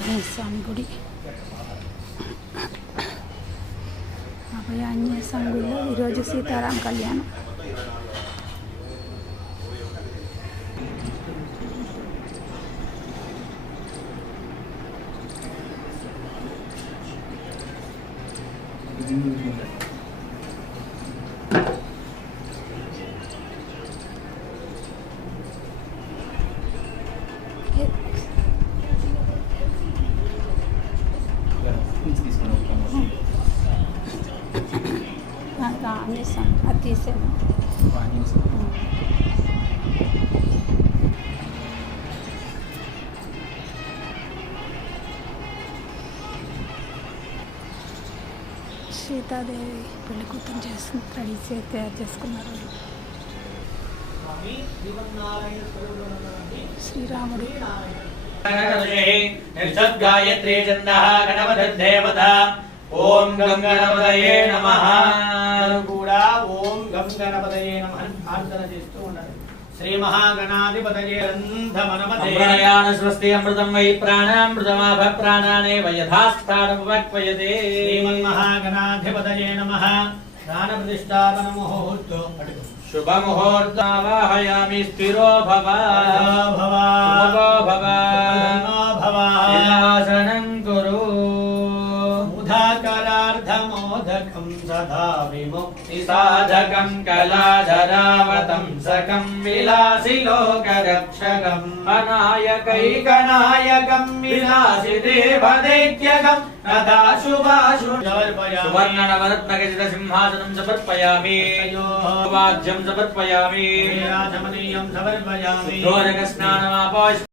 ఆంజనేయ స్వామి గుడి. అభయ ఆంజనేయ స్వామి గుడిలో ఈరోజు సీతారాం కళ్యాణం. అది తీసాను. సీతాదేవి పెళ్లి కూతురు రెడీ తయారు చేసుకున్నారు. శ్రీరాముడు గాయత్రీ చందః గణపతిర్దేవత. ఓం గం గణపతయే నమః కూడా ఓం గం గణపతయే నమః ప్రార్థన చేస్తూ ఉండాలి. శ్రీ మహాగణాధిపతయే రంధమనమతేయాన స్వస్తి అమృతం వై ప్రాణామృతమాభ ప్రాణానే వయథాస్థానముపక్వయతే. శ్రీమన్మహాగణాధిపతయే నమః. దాన ప్రతిష్ఠాపన ముహూర్తో శుభ ముహూర్తావాహయామి. స్థిరో భవ సుముఖో భవ విలాసనం కురు. ముధాకరార్ధమోదకం సదా విముక్తి సాధకం కళాధరావతంసకం విలాసి లోకరక్షకం అనాయకైకనాయకం విలాసి దేవదైత్యకం తథా శుభాశు. సువర్ణనవరత్నఖచిత సింహాసనం సమర్పయామి. వాద్యం సమర్పయామి. రాజమనీయం సమర్పయామి. స్నానమాప